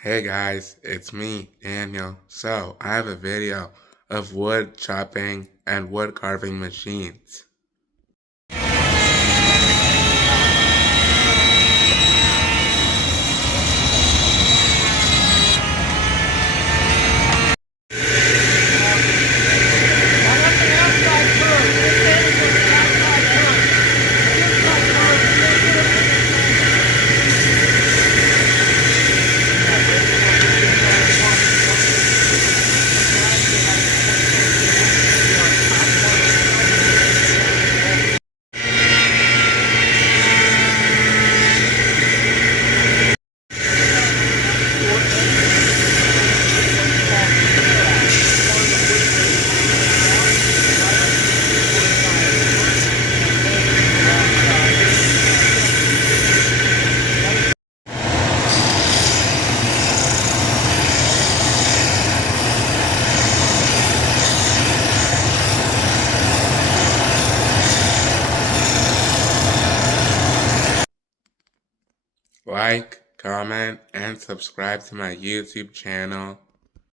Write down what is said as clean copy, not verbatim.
Hey guys, it's me, Daniel. So, I have a video of wood chopping and wood carving machines. Like, comment, and subscribe to my YouTube channel.